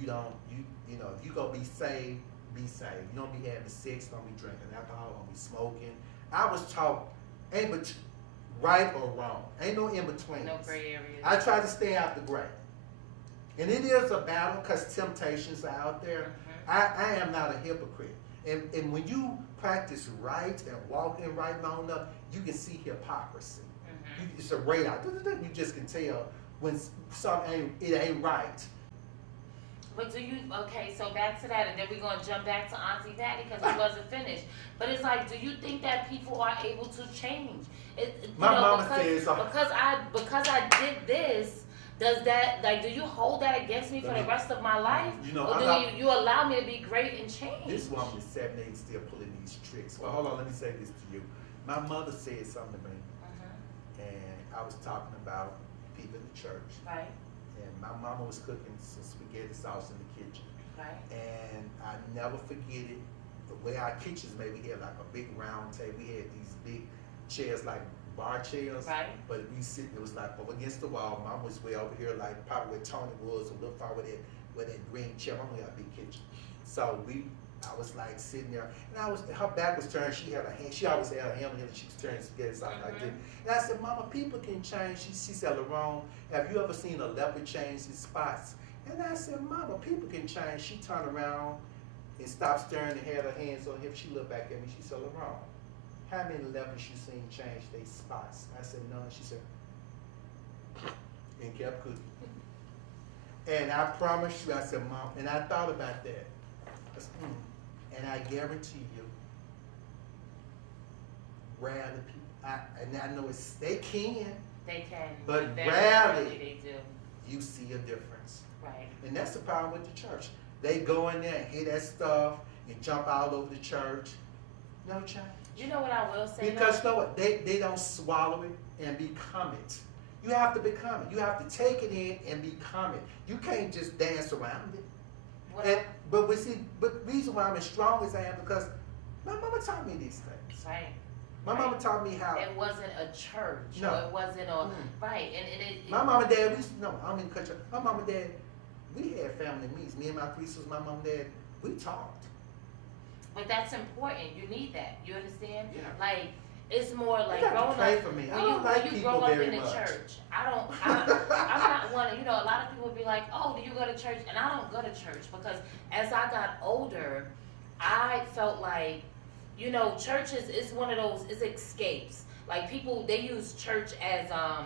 You don't, you know, if you gonna be saved, be saved. You don't be having sex, don't be drinking alcohol, don't be smoking. I was taught, ain't but right or wrong. Ain't no in between. No gray areas. I try to stay out the gray. And it is a battle because temptations are out there. I am not a hypocrite. And when you practice right and walk in right long enough, you can see hypocrisy. It's a radar. You just can tell when something ain't right. But do you, okay, so back to that, and then we're going to jump back to Auntie Patty because it wasn't finished. But it's like, do you think that people are able to change? My mama says because I did this, does that, like, do you hold that against me for the rest of my life? You know, or do you allow me to be great and change? This woman is 78 still pulling these tricks. Well, hold on, let me say this to you. My mother said something to me, and I was talking about people in the church. Right. And my mama was cooking some spaghetti sauce in the kitchen. Right. And I never forget it. The way our kitchens made, we had like a big round table. We had these big chairs, like bar chairs. Right. But we sitting, it was like up against the wall. Mom was way over here, like probably where Tony was, a little far with that green chair. Mama had a big kitchen. So I was like sitting there, and her back was turned. She had a hand. She always had a hand on her. She was turning spaghetti something like this. And I said, Mama, people can change. She said, Lerone, have you ever seen a leopard change his spots? And I said, Mama, people can change. She turned around and stopped staring and had her hands on him. She looked back at me. She said, Lerone, how many leopards you seen change their spots? I said, none. She said, and kept cooking. And I promise you, I said, Mom, and I thought about that. I said, and I guarantee you, rarely people, and I know they can. They can. But rarely they do. You see a difference. Right. And that's the problem with the church. They go in there and hear that stuff and jump all over the church. No change. You know what I will say? Because you know what? They don't swallow it and become it. You have to become it. You have to take it in and become it. You can't just dance around it. But the reason why I'm as strong as I am because my mama taught me these things. Right. My mama taught me how. It wasn't a church. No. Or it wasn't a right. And my mom and dad. I mean, my mom and dad. We had family meetings. Me and my three sisters. My mom and dad. We talked. But that's important. You need that. You understand? Yeah. Like it's more like you growing pray up. For me. When you grow up in the church, I'm not one. You know, a lot of people be like, "Oh, do you go to church?" And I don't go to church because as I got older, I felt like, you know, churches is one of those escapes. Like people, they use church as a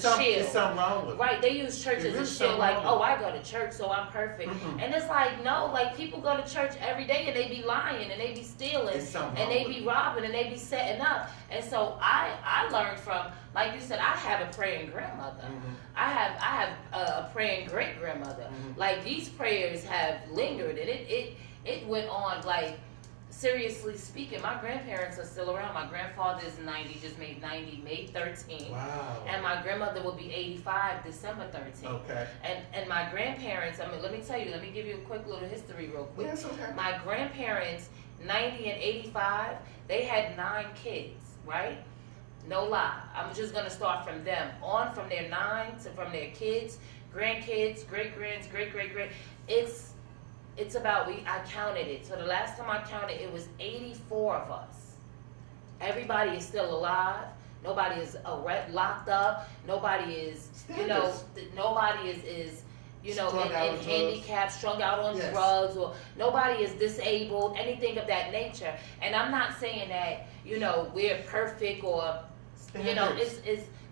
shield. There's something wrong with it. Right, they use church as a shield. Like, oh, I go to church, so I'm perfect. And it's like, no, like people go to church every day and they be lying and they be stealing and they be robbing and they be setting up. And so I learned from, like you said, I have a praying grandmother. I have a praying great grandmother. Like these prayers have lingered and it went on like. Seriously speaking, my grandparents are still around. My grandfather is 90, just made 90, May 13th. Wow. And my grandmother will be 85, December 13th. Okay. And my grandparents, I mean, let me tell you, let me give you a quick little history real quick. Yes, okay. My grandparents, 90 and 85, they had 9 kids, right? No lie. I'm just going to start from them. On from their 9 to from their kids, grandkids, great-grands, great-great-great. It's about, I counted it. So the last time I counted, it was 84 of us. Everybody is still alive. Nobody is locked up. Nobody is, you know, nobody is you know, in handicapped, strung out on drugs, or nobody is disabled, anything of that nature. And I'm not saying that, you know, we're perfect or, you know,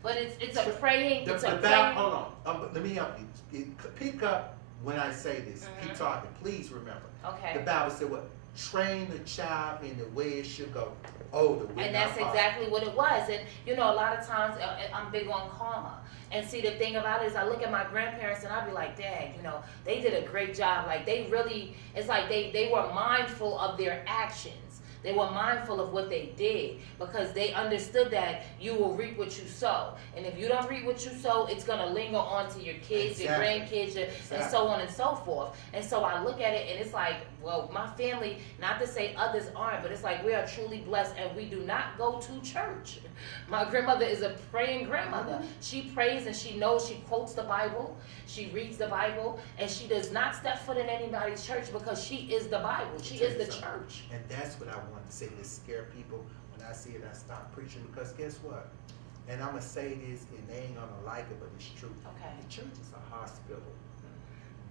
but it's a praying, it's a praying. Hold on, let me help you. Pick up. When I say this, keep talking. Please remember. Okay. The Bible said what? Train the child in the way it should go. And that's exactly what it was. And you know, a lot of times I'm big on karma. And see, the thing about it is, I look at my grandparents and I be like, Dad, you know, they did a great job. Like they really, it's like they were mindful of their actions. They were mindful of what they did because they understood that you will reap what you sow. And if you don't reap what you sow, it's going to linger on to your kids, your grandkids, and so on and so forth. And so I look at it and it's like, well, my family, not to say others aren't, but it's like we are truly blessed and we do not go to church. My grandmother is a praying grandmother. She prays and she knows, she quotes the Bible, she reads the Bible, and she does not step foot in anybody's church because she is the Bible. She is the church. And that's what I want to say, to scare people. When I see it, I stop preaching because guess what? And I'm going to say this, and they ain't going to like it, but it's true. Okay. The church is a hospital.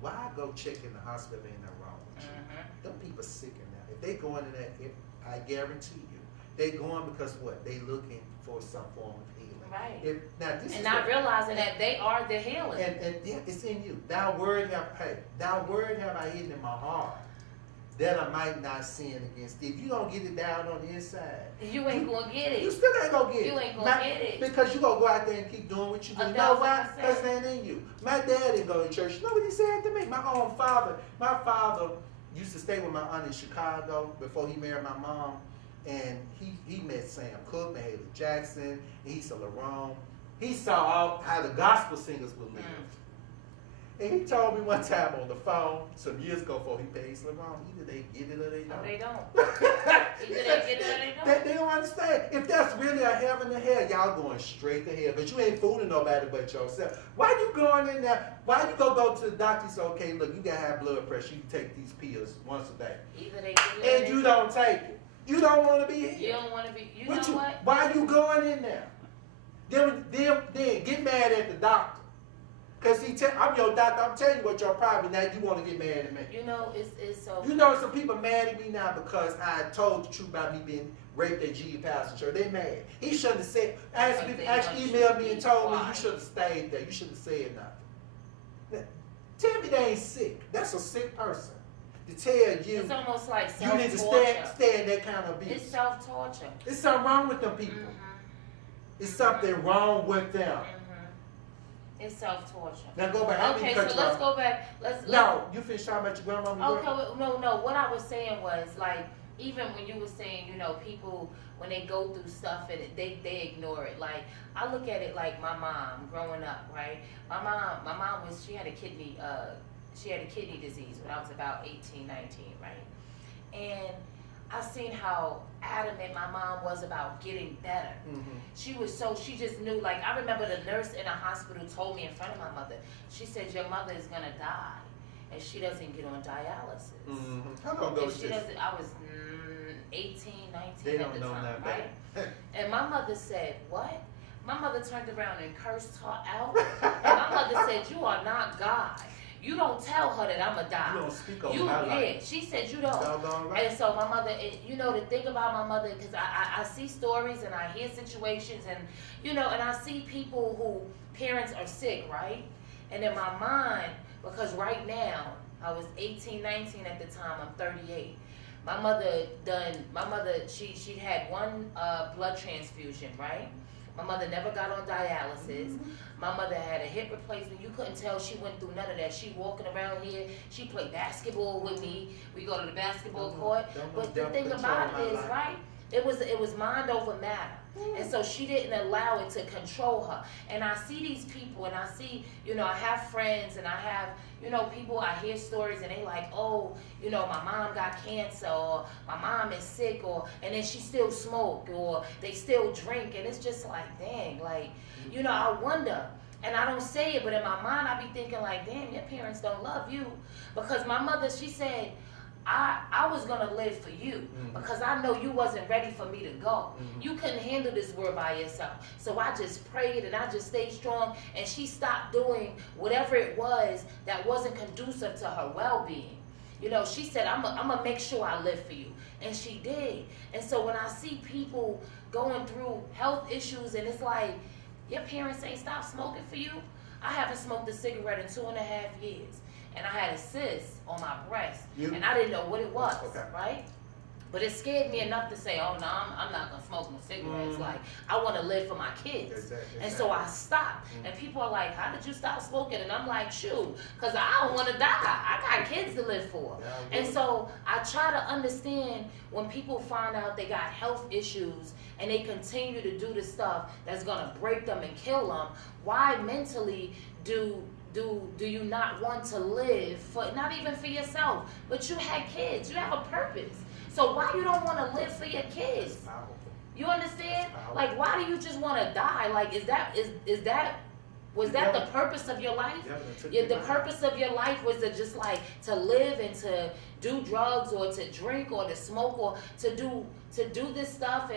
Why go check in the hospital? Ain't nothing wrong with you. Them people sick in there. If they going in there, I guarantee you, they going because what? They looking for some form of healing. Right. And not realizing that they are the healing. And yeah, it's in you. Thy word have I hidden in my heart, that I might not sin against thee. If you don't get it down on the inside, you ain't gonna get it. You still ain't gonna get it. You ain't gonna get it. Because you gonna go out there and keep doing what you do. You know why? Because it ain't in you. My dad didn't go to church. You know what he said to me? My father used to stay with my aunt in Chicago before he married my mom. And he met Sam Cooke, Mahalia Jackson, he saw Lerone. He saw how the gospel singers would live. And he told me one time on the phone, some years ago before he pays Lerone, either they get it or they don't. No, they don't. Either they get it or they don't. They don't understand. If that's really a heaven and hell, y'all going straight to hell. But you ain't fooling nobody but yourself. Why you going in there? Why you go to the doctor and say, okay, look, you got high blood pressure. You can take these pills once a day. Either they get it and you don't take it. You don't want to be here. You don't want to be. You know what? Why you going in there? Then get mad at the doctor. Because I'm your doctor. I'm telling you what your problem is. Now you want to get mad at me. You know, it's so. You know, some people mad at me now because I told the truth about me being raped at G. Pastor Church. They mad. He shouldn't have said. Actually emailed me and told me you should have stayed there. You shouldn't have said nothing. Tell me they ain't sick. That's a sick person. To tell you, it's almost like you need to stay in that kind of abuse. It's self-torture. It's something wrong with them people. It's something wrong with them. It's self-torture. Now go back. Okay, so let's go back. No, you finished talking about your grandmama. Okay, no. What I was saying was like, even when you were saying, you know, people when they go through stuff and they ignore it. Like I look at it like my mom growing up, right? My mom she had a kidney disease when I was about 18, 19, right? And I seen how adamant my mom was about getting better. She just knew, like, I remember the nurse in a hospital told me in front of my mother, she said, your mother is gonna die if she doesn't get on dialysis. How long ago was this? I was 18, 19 they at the time, right? And my mother said, what? My mother turned around and cursed her out. And my mother said, you are not God. You don't tell her that I'm going to die. You don't speak on my life. She said you don't. Right. And so my mother, you know, the thing about my mother, because I see stories and I hear situations and, you know, and I see people who parents are sick, right? And in my mind, because right now, I was 18, 19 at the time, I'm 38. My mother, she had one blood transfusion, right? My mother never got on dialysis. My mother had a hip replacement. You couldn't tell she went through none of that. She walking around here. She played basketball with me. We go to the basketball court. But the thing about it is, right, it was mind over matter. And so she didn't allow it to control her. And I see these people and I see, you know, I have friends and I have, you know, people, I hear stories and they like, oh, you know, my mom got cancer or my mom is sick and then she still smoke or they still drink. And it's just like, dang, like, you know, I wonder, and I don't say it, but in my mind, I be thinking like, damn, your parents don't love you. Because my mother, she said, I was going to live for you because I know you wasn't ready for me to go. You couldn't handle this world by yourself. So I just prayed and I just stayed strong. And she stopped doing whatever it was that wasn't conducive to her well-being. You know, she said, I'm going to make sure I live for you. And she did. And so when I see people going through health issues and it's like, your parents ain't stopped smoking for you. I haven't smoked a cigarette in 2.5 years. And I had a cyst on my breast. And I didn't know what it was, right? But it scared me enough to say, oh, no, I'm not going to smoke no cigarettes. Like, I want to live for my kids. Exactly. And so I stopped. And people are like, how did you stop smoking? And I'm like, shoot, because I don't want to die. I got got kids to live for. And so I try to understand when people find out they got health issues and they continue to do the stuff that's gonna break them and kill them, why mentally do you not want to live for, not even for yourself, but you had kids, you have a purpose. So why you don't want to live for your kids? You understand? Like, why do you just want to die? Like, was that the purpose of your life? The purpose of your life was to just like to live and to do drugs or to drink or to smoke or to do this stuff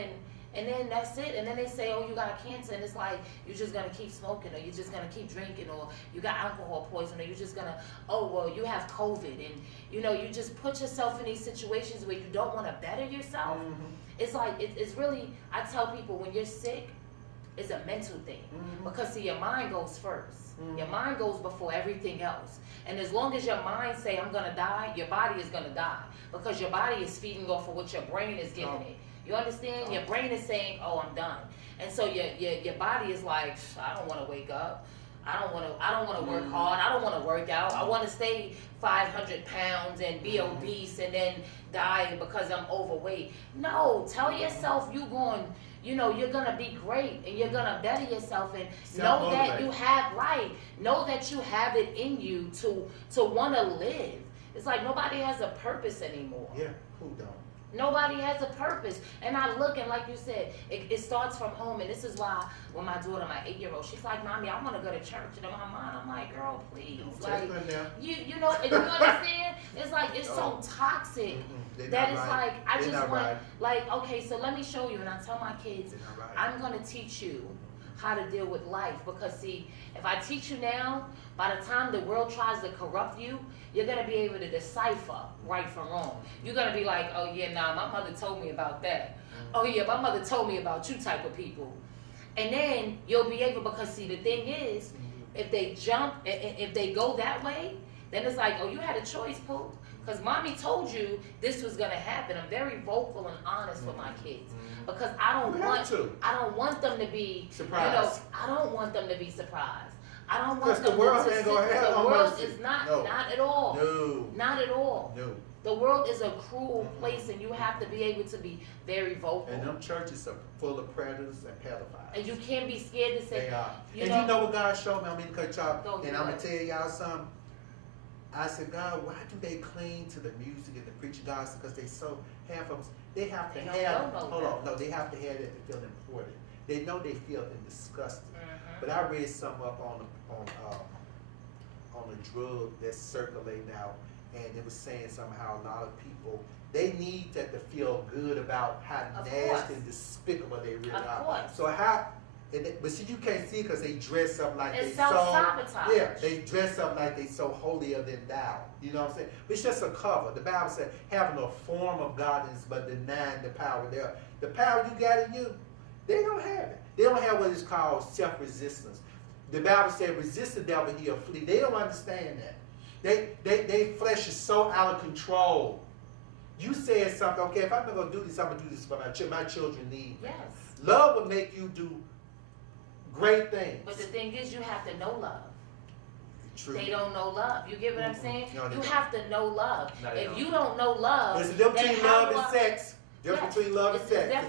and then that's it. And then they say, oh, you got cancer, and it's like you're just gonna keep smoking, or you're just gonna keep drinking, or you got alcohol poison, or you're just gonna, oh well, you have COVID, and you just put yourself in these situations where you don't want to better yourself. It's like it's really, I tell people, when you're sick, it's a mental thing, because see, your mind goes first. Your mind goes before everything else. And as long as your mind say, I'm gonna die, your body is gonna die, because your body is feeding off of what your brain is giving it. You understand? Your brain is saying, oh, I'm done. And so your body is like, I don't want to wake up. I don't want to work hard. I don't want to work out. I want to stay 500 pounds and be obese and then die because I'm overweight. No, tell yourself you're going to be great and you're going to better yourself, and know that you have it in you to want to live. It's like nobody has a purpose anymore. Yeah, who don't? Nobody has a purpose. And I look, and like you said, it starts from home. And this is why when my daughter, my 8-year-old, she's like, Mommy, I want to go to church. And in my mind, I'm like, girl, please. Like, you know, and you understand? It's like, it's so toxic that it's like, I just want, like, okay, so let me show you. And I tell my kids, I'm going to teach you how to deal with life. Because, see, if I teach you now, by the time the world tries to corrupt you, you're going to be able to decipher right from wrong. You're going to be like, oh, yeah, nah, my mother told me about that. Oh, yeah, my mother told me about you type of people. And then you'll be able, because, see, the thing is, if they jump, if they go that way, then it's like, oh, you had a choice, Pooh. Because Mommy told you this was going to happen. I'm very vocal and honest with my kids. Because I don't want them to be surprised. I don't want them to be surprised. I don't want them to sit. The world is not at all. No. Not at all. No. The world is a cruel place, and you have to be able to be very vocal. And them churches are full of predators and pedophiles. And you can't be scared to say. They are. You know what God showed me? I'm going to cut y'all. And I'm going to tell y'all something. I said, God, why do they cling to the music and the preaching gospel? Because they so half of them, they have to have. They have to have it to feel important. They know they feel disgusted. But I read some up on a drug that's circulating out, and it was saying somehow a lot of people, they need that to feel good about how nasty and despicable they really are. So but see, you can't see it because they dress up like it's self-sabotage. Yeah, they dress up like they so holier than thou. You know what I'm saying? But it's just a cover. The Bible said, having a form of godliness but denying the power there. The power you got in you, they don't have it. They don't have what is called self-resistance. The Bible said, resist the devil, he'll flee. They don't understand that. They flesh is so out of control. You said something, okay, if I'm not going to do this, I'm going to do this for my children need. Yes. Love will make you do great things. But the thing is, you have to know love. True. They don't know love. You get what I'm saying? No, you have to know love. If you don't know love, there's a difference between love and sex. Difference between love and sex.